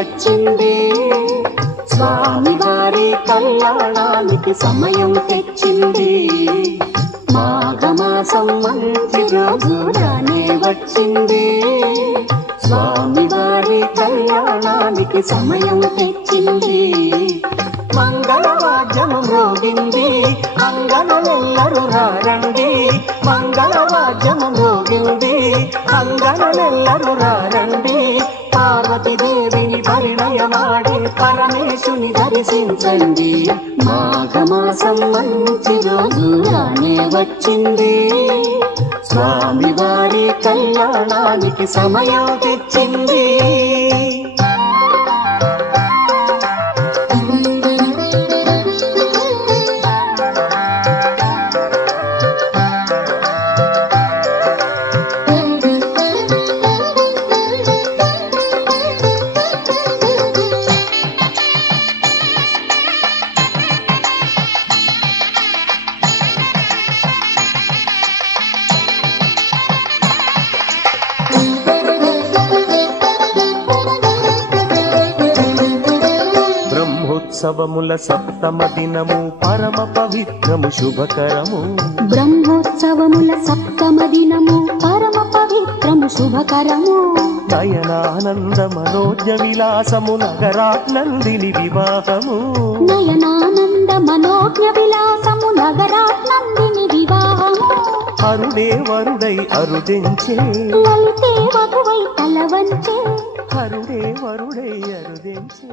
వచ్చింది స్వామి వారి కళ్యాణానికి సమయం తెచ్చింది మాఘమాసం మంచి రోజు రానే వచ్చింది స్వామి వారి కళ్యాణానికి సమయం తెచ్చింది మంగళవాద్యం మ్రోగింది అంగనలెల్లరూ రారండి మంగళవాద్యం మ్రోగింది అంగనలెల్లరూ రారండి పార్వతీదేవిని పరిణయమాడి పరమేశుని దర్శించండి మాఘమాసం మంచి రోజు రానే వచ్చింది స్వామి వారి కళ్యాణానికి సమయం తెచ్చింది బ్రహ్మోత్సవముల సప్తమ దినము పరమ పవిత్రము శుభకరము బ్రహ్మోత్సవముల సప్తమ దినము పరమ పవిత్రము శుభకరము నయనానంద మనోజ్ఞ విలాసము నగరానందిని వివాహము నయనానంద మనోజ్ఞ విలాసము నగరానందిని వివాహము అరుడే వరుడై అరుదించే లలితే వధువై తలవంచే అరుడే వరుడై అరుదించే